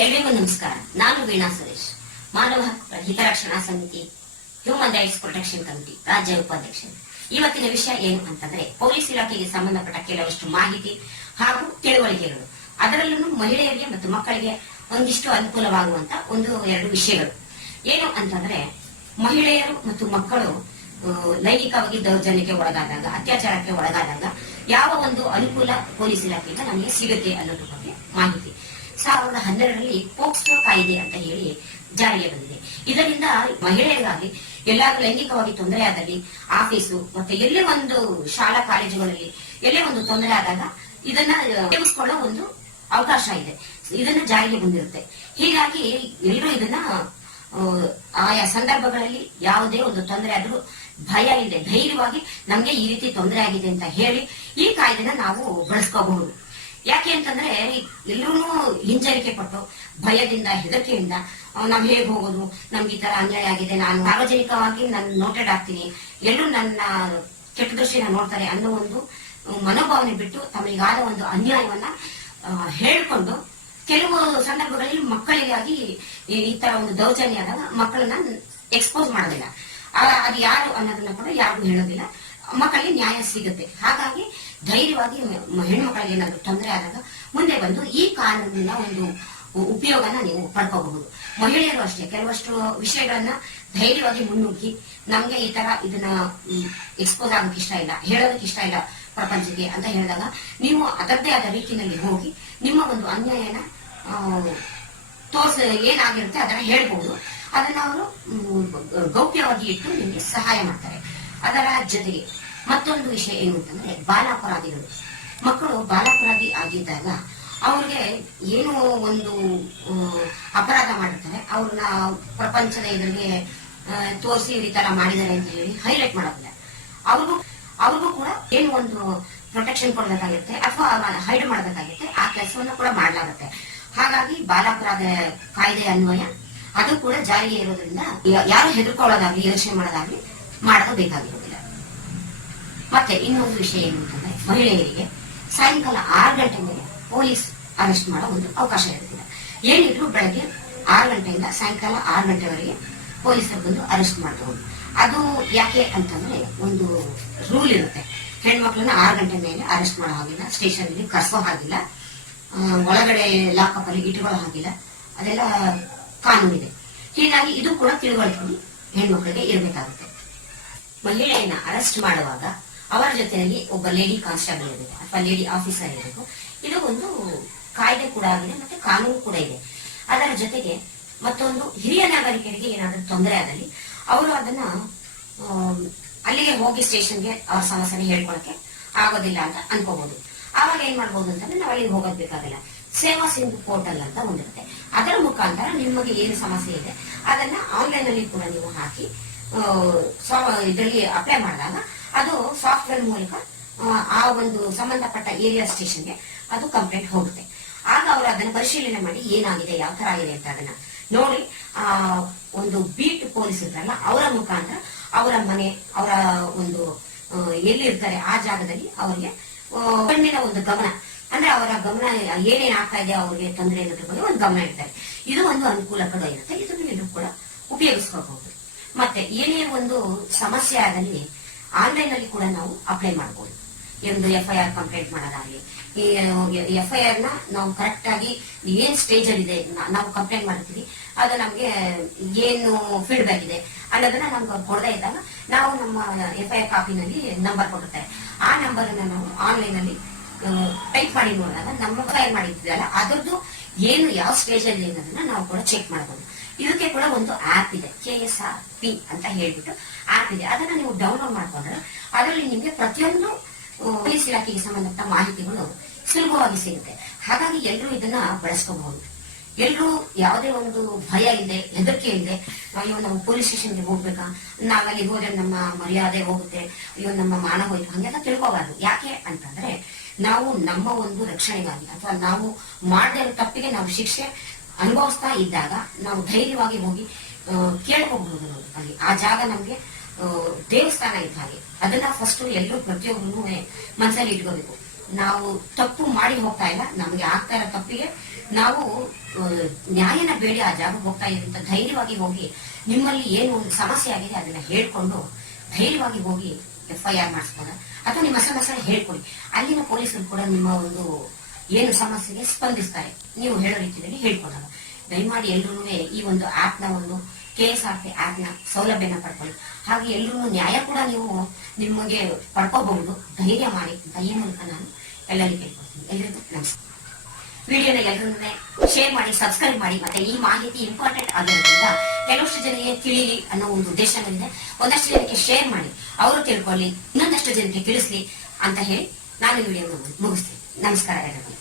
ಎಲ್ರಿಗೂ ನಮಸ್ಕಾರ. ನಾನು ವೀಣಾ ಸುರೇಶ್, ಮಾನವ ಹಕ್ಕು ಹಿತರಕ್ಷಣಾ ಸಮಿತಿ, ಹ್ಯೂಮನ್ ರೈಟ್ಸ್ ಪ್ರೊಟೆಕ್ಷನ್ ಕಮಿಟಿ ರಾಜ್ಯ ಉಪಾಧ್ಯಕ್ಷ. ಇವತ್ತಿನ ವಿಷಯ ಏನು ಅಂತಂದ್ರೆ, ಪೊಲೀಸ್ ಇಲಾಖೆಗೆ ಸಂಬಂಧಪಟ್ಟ ಕೆಲವಷ್ಟು ಮಾಹಿತಿ ಹಾಗೂ ತಿಳುವಳಿಕೆಗಳು, ಅದರಲ್ಲೂ ಮಹಿಳೆಯರಿಗೆ ಮತ್ತು ಮಕ್ಕಳಿಗೆ ಒಂದಿಷ್ಟು ಅನುಕೂಲವಾಗುವಂತ ಎರಡು ವಿಷಯಗಳು. ಏನು ಅಂತಂದ್ರೆ, ಮಹಿಳೆಯರು ಮತ್ತು ಮಕ್ಕಳು ಲೈಂಗಿಕವಾಗಿ ದೌರ್ಜನ್ಯಕ್ಕೆ ಒಳಗಾದಾಗ, ಅತ್ಯಾಚಾರಕ್ಕೆ ಒಳಗಾದಾಗ ಯಾವ ಒಂದು ಅನುಕೂಲ ಪೊಲೀಸ್ ಇಲಾಖೆಯಿಂದ ನಮಗೆ ಸಿಗುತ್ತೆ ಅನ್ನೋದ್ರ ಬಗ್ಗೆ ಮಾಹಿತಿ. 2012ರಲ್ಲಿ ಪೋಕ್ಸೋ ಕಾಯ್ದೆ ಅಂತ ಹೇಳಿ ಜಾರಿಗೆ ಬಂದಿದೆ. ಇದರಿಂದ ಮಹಿಳೆಯರಿಗಾಗಿ ಎಲ್ಲಾದ್ರೂ ಲೈಂಗಿಕವಾಗಿ ತೊಂದರೆ ಆದಲ್ಲಿ, ಆಫೀಸು ಮತ್ತೆ ಎಲ್ಲೇ ಒಂದು ಶಾಲಾ ಕಾಲೇಜುಗಳಲ್ಲಿ ಎಲ್ಲೇ ಒಂದು ತೊಂದರೆ ಆದಾಗ ಇದನ್ನ ಉಪಯೋಗಿಸಿಕೊಳ್ಳೋ ಒಂದು ಅವಕಾಶ ಇದೆ. ಇದನ್ನ ಜಾರಿಗೆ ಬಂದಿರುತ್ತೆ. ಹೀಗಾಗಿ ಎಲ್ಲರೂ ಇದನ್ನ ಆಯಾ ಸಂದರ್ಭಗಳಲ್ಲಿ ಯಾವುದೇ ಒಂದು ತೊಂದರೆ ಆದ್ರೂ ಭಯ ಇದೆ, ಧೈರ್ಯವಾಗಿ ನಮ್ಗೆ ಈ ರೀತಿ ತೊಂದರೆ ಆಗಿದೆ ಅಂತ ಹೇಳಿ ಈ ಕಾಯ್ದೆನ ನಾವು ಬಳಸ್ಕೋಬಹುದು. ಯಾಕೆ ಅಂತಂದ್ರೆ, ಎಲ್ಲರೂ ಹಿಂಜರಿಕೆ ಪಟ್ಟು ಭಯದಿಂದ, ಹೆದರಿಕೆಯಿಂದ ನಾವ್ ಹೇಗ್ ಹೋಗೋದು, ನಮ್ಗೆ ಈ ತರ ಅನ್ಯಾಯ ಆಗಿದೆ, ನಾನು ಸಾರ್ವಜನಿಕವಾಗಿ ನಾನು ನೋಟೆಡ್ ಆಗ್ತೀನಿ, ಎಲ್ಲರೂ ನನ್ನ ಕೆಟ್ಟ ದೃಷ್ಟಿನ ನೋಡ್ತಾರೆ ಅನ್ನೋ ಒಂದು ಮನೋಭಾವನೆ ಬಿಟ್ಟು ತಮಗಾದ ಒಂದು ಅನ್ಯಾಯವನ್ನ ಹೇಳ್ಕೊಂಡು, ಕೆಲವು ಸಂದರ್ಭಗಳಲ್ಲಿ ಮಕ್ಕಳಿಗಾಗಿ ಈ ತರ ಒಂದು ದೌರ್ಜನ್ಯ ಆದಾಗ ಮಕ್ಕಳನ್ನ ಎಕ್ಸ್ಪೋಸ್ ಮಾಡೋದಿಲ್ಲ. ಅದು ಯಾರು ಅನ್ನೋದನ್ನ ಕೂಡ ಯಾರಿಗೂ ಹೇಳೋದಿಲ್ಲ. ಮಕ್ಕಳಿಗೆ ನ್ಯಾಯ ಸಿಗುತ್ತೆ. ಹಾಗಾಗಿ ಧೈರ್ಯವಾಗಿ ಹೆಣ್ಮಕ್ಕಳಿಗೆ ಏನಾದ್ರು ತೊಂದರೆ ಆದಾಗ ಮುಂದೆ ಬಂದು ಈ ಕಾನೂನಿನ ಒಂದು ಉಪಯೋಗನ ನೀವು ಪಡ್ಕೋಬಹುದು. ಮಹಿಳೆಯರು ಅಷ್ಟೇ ಕೆಲವಷ್ಟು ವಿಷಯಗಳನ್ನ ಧೈರ್ಯವಾಗಿ ಮುನ್ನುಗ್ಗಿ, ನಮ್ಗೆ ಈ ತರ ಇದನ್ನ ಎಕ್ಸ್ಪೋಸ್ ಆಗೋಕೆ ಇಷ್ಟ ಇಲ್ಲ, ಹೇಳೋದಕ್ಕೆ ಇಷ್ಟ ಇಲ್ಲ ಪ್ರಪಂಚಕ್ಕೆ ಅಂತ ಹೇಳಿದಾಗ ನೀವು ಅದರದ್ದೇ ಆದ ರೀತಿಯಲ್ಲಿ ಹೋಗಿ ನಿಮ್ಮ ಒಂದು ಅನ್ಯಾಯನ ಏನಾಗಿರುತ್ತೆ ಅದನ್ನ ಹೇಳ್ಬಹುದು. ಅದನ್ನ ಅವರು ಗೌಪ್ಯವಾಗಿ ಇಟ್ಟು ನಿಮಗೆ ಸಹಾಯ ಮಾಡ್ತಾರೆ. ಅದರ ಜೊತೆಗೆ ಮತ್ತೊಂದು ವಿಷಯ ಏನು ಅಂತಂದ್ರೆ, ಬಾಲಾಪರಾಧಿಗಳು. ಮಕ್ಕಳು ಬಾಲಾಪರಾಧಿ ಆಗಿದ್ದಾಗ ಅವ್ರಿಗೆ ಏನೋ ಒಂದು ಅಪರಾಧ ಮಾಡಿರ್ತಾರೆ, ಅವ್ರನ್ನ ಪ್ರಪಂಚದ ಎದುರಿಗೆ ತೋರಿಸಿ ಈ ತರ ಮಾಡಿದ್ದಾರೆ ಅಂತ ಹೇಳಿ ಹೈಲೈಟ್ ಮಾಡೋದಿಲ್ಲ. ಅವ್ರಿಗೂ ಕೂಡ ಏನು ಒಂದು ಪ್ರೊಟೆಕ್ಷನ್ ಕೊಡ್ಬೇಕಾಗಿರುತ್ತೆ ಅಥವಾ ಹೈಡ್ ಮಾಡಬೇಕಾಗಿರುತ್ತೆ, ಆ ಕೆಲಸವನ್ನು ಕೂಡ ಮಾಡಲಾಗುತ್ತೆ. ಹಾಗಾಗಿ ಬಾಲಾಪರಾಧ ಕಾಯ್ದೆ ಅನ್ವಯ ಅದು ಕೂಡ ಜಾರಿಗೆ ಇರೋದ್ರಿಂದ ಯಾರು ಹೆದರ್ಕೊಳ್ಳೋದಾಗ್ಲಿ, ಯೋಚನೆ ಮಾಡೋದಾಗ್ಲಿ ಮಾಡೋದು ಬೇಕಾಗಿರೋದಿಲ್ಲ. ಮತ್ತೆ ಇನ್ನೊಂದು ವಿಷಯ ಏನು ಅಂತಂದ್ರೆ, ಮಹಿಳೆಯರಿಗೆ ಸಾಯಂಕಾಲ 6 ಗಂಟೆ ಮೇಲೆ ಪೊಲೀಸ್ ಅರೆಸ್ಟ್ ಮಾಡೋ ಒಂದು ಅವಕಾಶ ಇರುತ್ತಿಲ್ಲ. ಏನಿದ್ರು ಬೆಳಗ್ಗೆ 6 ಗಂಟೆಯಿಂದ ಸಾಯಂಕಾಲ 6 ಗಂಟೆವರೆಗೆ ಪೊಲೀಸರು ಬಂದು ಅರೆಸ್ಟ್ ಮಾಡಬಹುದು. ಅದು ಯಾಕೆ ಅಂತಂದ್ರೆ, ಒಂದು ರೂಲ್ ಇರುತ್ತೆ, ಹೆಣ್ಮಕ್ಳನ್ನ 6 ಗಂಟೆ ಮೇಲೆ ಅರೆಸ್ಟ್ ಮಾಡೋ ಹಾಗಿಲ್ಲ, ಸ್ಟೇಷನ್ ಅಲ್ಲಿ ಕರ್ಸೋ ಹಾಗಿಲ್ಲ, ಒಳಗಡೆ ಲಾಕಪ್ ಅಲ್ಲಿ ಇಟ್ಕೊಳ್ಳೋ ಹಾಗಿಲ್ಲ, ಅದೆಲ್ಲ ಕಾನೂನಿದೆ. ಹೀಗಾಗಿ ಇದು ಕೂಡ ತಿಳುವಳಿಕೆ ಹೆಣ್ಮಕ್ಳಿಗೆ ಇರಬೇಕಾಗುತ್ತೆ. ಮಹಿಳೆಯನ್ನ ಅರೆಸ್ಟ್ ಮಾಡುವಾಗ ಅವರ ಜೊತೆಯಲ್ಲಿ ಒಬ್ಬ ಲೇಡಿ ಕಾನ್ಸ್ಟೇಬಲ್ ಇರಬೇಕು ಅಥವಾ ಲೇಡಿ ಆಫೀಸರ್ ಇರಬೇಕು. ಇದು ಒಂದು ಕಾಯ್ದೆ ಕೂಡ ಆಗಿದೆ, ಮತ್ತೆ ಕಾನೂನು ಕೂಡ ಇದೆ. ಅದರ ಜೊತೆಗೆ ಮತ್ತೊಂದು, ಹಿರಿಯ ನಾಗರಿಕರಿಗೆ ಏನಾದರೂ ತೊಂದರೆ ಆದಲ್ಲಿ ಅವರು ಅದನ್ನ ಅಲ್ಲಿಗೆ ಹೋಗಿ ಸ್ಟೇಷನ್ಗೆ ಅವ್ರ ಸಮಸ್ಯೆನ ಹೇಳ್ಕೊಳಕ್ಕೆ ಆಗೋದಿಲ್ಲ ಅಂತ ಅನ್ಕೋಬಹುದು. ಆವಾಗ ಏನ್ ಮಾಡ್ಬೋದು ಅಂತಂದ್ರೆ, ನಾವು ಅಲ್ಲಿಗೆ ಹೋಗೋದ್ ಬೇಕಾಗಿಲ್ಲ, ಸೇವಾ ಸಿಂಧು ಪೋರ್ಟಲ್ ಅಂತ ಒಂದಿರುತ್ತೆ. ಅದರ ಮುಖಾಂತರ ನಿಮಗೆ ಏನು ಸಮಸ್ಯೆ ಇದೆ ಅದನ್ನ ಆನ್ಲೈನ್ ಅಲ್ಲಿ ಕೂಡ ನೀವು ಹಾಕಿ ಇದರಲ್ಲಿ ಅಪ್ಲೈ ಮಾಡಿದಾಗ ಅದು ಸಾಫ್ಟ್ವೇರ್ ಮೂಲಕ ಆ ಒಂದು ಸಂಬಂಧಪಟ್ಟ ಏರಿಯಾ ಸ್ಟೇಷನ್ಗೆ ಅದು ಕಂಪ್ಲೇಂಟ್ ಹೋಗುತ್ತೆ. ಆಗ ಅವರು ಅದನ್ನ ಪರಿಶೀಲನೆ ಮಾಡಿ ಏನಾಗಿದೆ, ಯಾವ ತರ ಆಗಿದೆ ಅಂತ ಅದನ್ನ ನೋಡಿ, ಒಂದು ಬೀಟ್ ಪೊಲೀಸ್ ಇರ್ತಾರಲ್ಲ ಅವರ ಮುಖಾಂತರ ಅವರ ಮನೆ, ಅವರ ಒಂದು ಎಲ್ಲಿರ್ತಾರೆ ಆ ಜಾಗದಲ್ಲಿ ಅವರಿಗೆ ಕಣ್ಣಿನ ಒಂದು ಗಮನ, ಅಂದ್ರೆ ಅವರ ಗಮನ ಏನೇನ್ ಆಗ್ತಾ ಇದೆ, ಅವ್ರಿಗೆ ತೊಂದರೆ ಅನ್ನೋದ್ರ ಬಗ್ಗೆ ಒಂದು ಗಮನ ಇರ್ತಾರೆ. ಇದು ಒಂದು ಅನುಕೂಲ ಕೂಡ ಇರುತ್ತೆ. ಇದನ್ನು ಎಲ್ಲರೂ ಕೂಡ ಉಪಯೋಗಿಸ್ಕೋಬಹುದು. ಮತ್ತೆ ಏನೇ ಒಂದು ಸಮಸ್ಯೆ ಆದಲ್ಲಿ ಆನ್ಲೈನ್ ಅಲ್ಲಿ ಕೂಡ ನಾವು ಅಪ್ಲೈ ಮಾಡಬಹುದು. ಒಂದು FIR ಕಂಪ್ಲೇಂಟ್ ಮಾಡೋದಾಗ್ಲಿ, ಈ FIR ನ ನಾವು ಕರೆಕ್ಟ್ ಆಗಿ ಏನ್ ಸ್ಟೇಜ್ ಅಲ್ಲಿ ಇದೆ ನಾವು ಕಂಪ್ಲೇಂಟ್ ಮಾಡ್ತೀವಿ, ಅದು ನಮ್ಗೆ ಏನು ಫೀಡ್ಬ್ಯಾಕ್ ಇದೆ ಅನ್ನೋದನ್ನ ನಮ್ಗೆ ಕೊಡದೇ ಇದ್ದಾಗ ನಾವು ನಮ್ಮ FIR ಕಾಪಿನಲ್ಲಿ ನಂಬರ್ ಕೊಡುತ್ತಾರೆ. ಆ ನಂಬರ್ ಅನ್ನ ನಾವು ಆನ್ಲೈನ್ ಅಲ್ಲಿ ಟೈಪ್ ಮಾಡಿ ನೋಡಿದಾಗ ನಮ್ಮ ಫೈರ್ ಮಾಡಿದ್ವಲ್ಲ ಅದರದ್ದು ಏನು ಯಾವ ಸ್ಟೇಜ್ ಅಲ್ಲಿ ಅನ್ನೋದನ್ನ ನಾವು ಕೂಡ ಚೆಕ್ ಮಾಡಬಹುದು. ಇದಕ್ಕೆ ಕೂಡ ಒಂದು ಆಪ್ ಇದೆ, KSRP ಅಂತ ಹೇಳ್ಬಿಟ್ಟು ಆಪ್ ಇದೆ. ಅದನ್ನ ನೀವು ಡೌನ್ಲೋಡ್ ಮಾಡ್ಕೊಂಡ್ರೆ ಅದರಲ್ಲಿ ನಿಮ್ಗೆ ಪ್ರತಿಯೊಂದು ಪೊಲೀಸ್ ಇಲಾಖೆಗೆ ಸಂಬಂಧಪಟ್ಟ ಮಾಹಿತಿಗಳು ಸುಲಭವಾಗಿ ಸಿಗುತ್ತೆ. ಹಾಗಾಗಿ ಎಲ್ಲರೂ ಇದನ್ನ ಬಳಸ್ಕೋಬಹುದು. ಎಲ್ಲರೂ ಯಾವುದೇ ಒಂದು ಭಯ ಇದೆ, ಹೆದರಿಕೆ ಇದೆ, ಅಯ್ಯೋ ನಾವು ಪೊಲೀಸ್ ಸ್ಟೇಷನ್ಗೆ ಹೋಗ್ಬೇಕಾ, ನಾವಲ್ಲಿ ಹೋದ್ರೆ ನಮ್ಮ ಮರ್ಯಾದೆ ಹೋಗುತ್ತೆ, ಅಯ್ಯೋ ನಮ್ಮ ಮಾನ ಹೋಯ್ತು, ಹಂಗೆಲ್ಲ ತಿಳ್ಕೋಬಾರ್ದು. ಯಾಕೆ ಅಂತಂದ್ರೆ, ನಾವು ನಮ್ಮ ಒಂದು ರಕ್ಷಣೆಗಾಗಿ ಅಥವಾ ನಾವು ಮಾಡದೇ ಇರೋ ತಪ್ಪಿಗೆ ನಾವು ಶಿಕ್ಷೆ ಅನುಭವಿಸ್ತಾ ಇದ್ದಾಗ ನಾವು ಧೈರ್ಯವಾಗಿ ಹೋಗಿ ಕೇಳ್ಕೋಬಹುದು. ಅಲ್ಲಿ ಆ ಜಾಗ ನಮ್ಗೆ ದೇವಸ್ಥಾನ ಇದ್ದ ಹಾಗೆ. ಅದನ್ನ ಫಸ್ಟ್ ಎಲ್ಲರೂ ಪ್ರತಿಯೊಬ್ಬರು ಮನಸ್ಸಲ್ಲಿ ಇಟ್ಕೋಬೇಕು. ನಾವು ತಪ್ಪು ಮಾಡಿ ಹೋಗ್ತಾ ಇಲ್ಲ, ನಮ್ಗೆ ಆಗ್ತಾ ಇರೋ ತಪ್ಪಿಗೆ ನಾವು ನ್ಯಾಯನ ಬೇಡಿ ಆ ಜಾಗಕ್ಕೆ ಹೋಗ್ತಾ ಇದ್ದಂತ ಧೈರ್ಯವಾಗಿ ಹೋಗಿ ನಿಮ್ಮಲ್ಲಿ ಏನು ಒಂದು ಸಮಸ್ಯೆ ಆಗಿದೆ ಅದನ್ನ ಹೇಳ್ಕೊಂಡು ಧೈರ್ಯವಾಗಿ ಹೋಗಿ FIR ಮಾಡಿಸ್ಬೋದ ಅಥವಾ ನಿಮ್ಮ ಸಮಸ್ಯೆ ಹೇಳ್ಕೊಡಿ. ಅಲ್ಲಿನ ಪೊಲೀಸರು ಕೂಡ ನಿಮ್ಮ ಒಂದು ಏನು ಸಮಸ್ಯೆಗೆ ಸ್ಪಂದಿಸ್ತಾರೆ ನೀವು ಹೇಳೋ ರೀತಿಯಲ್ಲಿ ಹೇಳ್ಕೊಡಲ್ಲ. ದಯಮಾಡಿ ಎಲ್ರೂ ಈ ಒಂದು ಆಪ್ ನ ಒಂದು KSRP ಆಪ್ ನ ಸೌಲಭ್ಯನ ಪಡ್ಕೊಳ್ಳಿ. ಹಾಗೆ ಎಲ್ರೂ ನ್ಯಾಯ ಕೂಡ ನೀವು ನಿಮಗೆ ಪಡ್ಕೋಬಹುದು. ಧೈರ್ಯ ಮಾಡಿ ಅಂತ ಈ ಮೂಲಕ ನಾನು ಎಲ್ಲರಿಗೂ ಕೇಳ್ಕೊಡ್ತೀನಿ. ಎಲ್ಲರಿಗೂ ನಮಸ್ಕಾರ. ವಿಡಿಯೋನ ಎಲ್ಲರೂ ಶೇರ್ ಮಾಡಿ, ಸಬ್ಸ್ಕ್ರೈಬ್ ಮಾಡಿ. ಮತ್ತೆ ಈ ಮಾಹಿತಿ ಇಂಪಾರ್ಟೆಂಟ್ ಆಗಿರೋದ್ರಿಂದ ಕೆಲವಷ್ಟು ಜನರಿಗೆ ತಿಳಿಲಿ ಅನ್ನೋ ಒಂದು ಉದ್ದೇಶವಿದೆ. ಒಂದಷ್ಟು ಜನಕ್ಕೆ ಶೇರ್ ಮಾಡಿ, ಅವರು ತಿಳ್ಕೊಳ್ಳಿ, ಇನ್ನೊಂದಷ್ಟು ಜನಕ್ಕೆ ತಿಳಿಸ್ಲಿ ಅಂತ ಹೇಳಿ ನಾನು ವಿಡಿಯೋ ಮುಗಿಸ್ತೀನಿ. ನಮಸ್ಕಾರ ಎಲ್ಲರಿಗೂ.